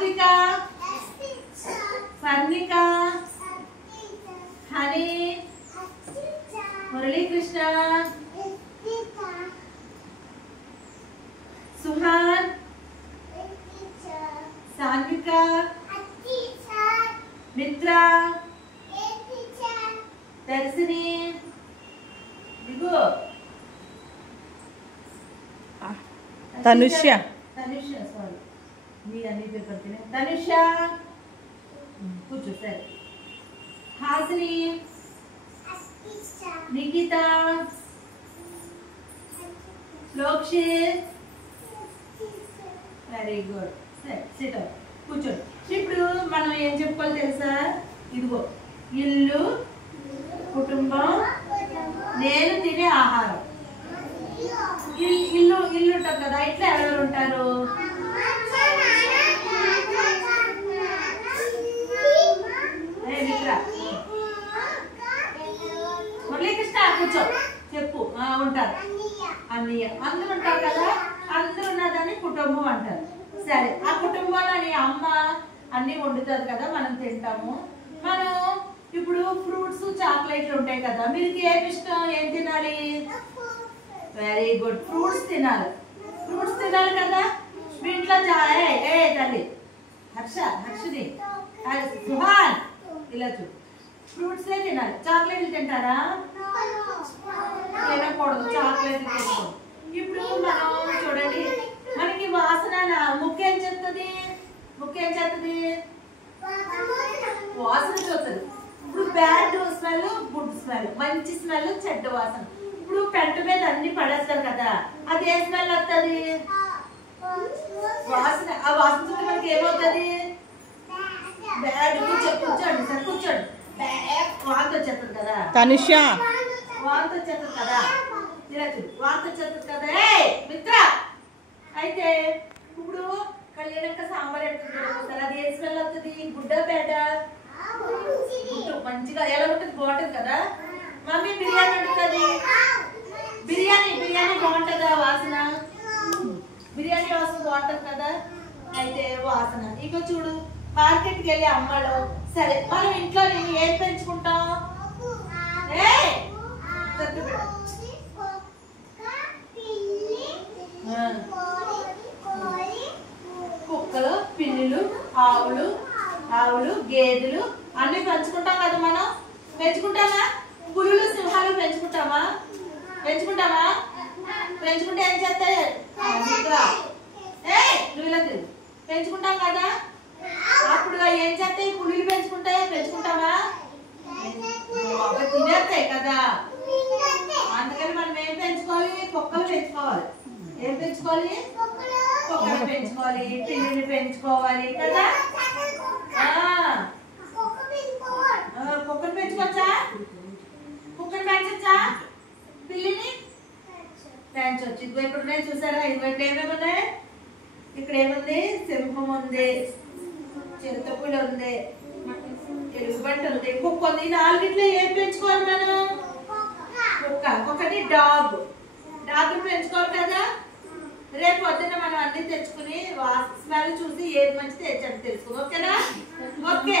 సాత్విక, స్వర్ణిక, హని, మురళీకృష్ణ, సుహాన్, సాన్విక, మిత్ర, దర్శిని, దిగు, తనుష్య, సారీ మీ అన్ని పేపర్ తినే తనుష, కూర్చో సరే, హాసిని, నిఖిత, లోక్షిత్, వెరీ గుడ్. సరే సిట్ అప్, కూర్చోండి. ఇప్పుడు మనం ఏం చెప్పుకోవాలి తెలుసా? ఇదిగో ఇల్లు, కుటుంబం, నేను తినే ఆహారం. ఇల్లు ఇల్లు ఉంటాం కదా, ఇట్లా ఎవరెవరు ఉంటారు? మురళీకృష్ణ కూర్చో, చెప్పు. ఉంటారు అన్నయ్య, అందరూ ఉంటారు కదా, అందరూ ఉన్నదాన్ని కుటుంబం అంటారు. సరే, ఆ కుటుంబంలోని అమ్మ అన్ని వండుతుంది కదా, మనం తింటాము. మనం ఇప్పుడు ఫ్రూట్స్, చాక్లెట్లు ఉంటాయి కదా, మీకు ఏమి ఇష్టం? ఏం తినాలి? వెరీ గుడ్, ఫ్రూట్స్ తినాలి. ఫ్రూట్స్ తినాలి కదా. మీ ఇంట్లో ఏ తల్లి హర్షిని, సుహాన్, ఇలా చూడు, ఫ్రూట్సే తినాలి. చాక్లెట్లు తింటారా? తినకూడదు, చాక్లెట్లు తినకూడదు. ఇప్పుడు మనం చూడండి, మనకి వాసన ముక్కు ఏం చేస్తుంది? వాసన చూస్తుంది. ఇప్పుడు బ్యాడ్ స్మెల్, గుడ్ స్మెల్, మంచి స్మెల్, చెడ్డ వాసన. ఇప్పుడు పెంట మీద అన్ని పడేస్తారు కదా, అది ఏ స్మెల్ వస్తుంది? వాసన. ఆ వాసన చూస్తే మనకి ఏమవుతుంది? బ్యాడ్. కూర్చోండి సార్, కూర్చోండి. వాంతి వచ్చేస్తుంది కదా, తనుష్య, వాంతి వచ్చేస్తుంది కదా, ఇలా చూడు, వాంతి వచ్చేస్తుంది కదా. మిత్ర, అయితే ఇప్పుడు కళ్యాణక్క సాంబార్ ఎట్లా, అది ఏ స్మెల్ అవుతుంది? గుడ్డ, బ్యాడ? మంచిగా ఎలా ఉంటుంది? బాగుంటుంది కదా. మమ్మీ బిర్యానీ ఉంటుంది, బిర్యానీ బాగుంటుందా? వాసన, బిర్యానీ వాసన బాగుంటుంది కదా. అయితే వాసన. ఇక చూడు, మార్కెట్కి వెళ్ళి అమ్మలు. సరే, మనం ఇంట్లో ఏం పెంచుకుంటాం? కుక్కలు, పిల్లులు, ఆవులు, గేదెలు అన్ని పెంచుకుంటాం కదా. మనం పెంచుకుంటామా? పులులు, సింహాలు పెంచుకుంటే ఏం చేస్తాయి? నువ్వు ఇలా తిరుగు. పెంచుకుంటాం కదా. అప్పుడు ఏం చేస్తాయి? పులులు పెంచుకుంటామా? తినేస్తాయి కదా. అందుకని మనం ఏం పెంచుకోవాలి? కుక్కలు పెంచుకోవాలి. ఏం పెంచుకోవాలి? కుక్కలు పెంచుకోవాలి, పిల్లిని పెంచుకోవాలి కదా. కుక్కను పెంచుకోవచ్చా? కుక్కను పెంచచ్చా? పిల్లిని పెంచవచ్చు. ఇదిగో ఇప్పుడు ఉన్నాయి చూసారా, ఇదిగో ఇక్కడ ఏమేమి ఉన్నాయి? ఇక్కడ ఏముంది? సింహం ఉంది, చిరుతపులి ఉంది, ఎలుగుబంటి ఉంది, కుక్క ఉంది. ఈ నాలుగిట్లో ఏం పెంచుకోవాలి మనం? ఒకటి డాగ్ పెంచుకోవాలి కదా. రేపు పొద్దున్న మనం అన్ని తెచ్చుకుని స్మెల్ చూసి ఏది మంచిది ఏది తెలుసుకో. ఓకేనా? ఓకే.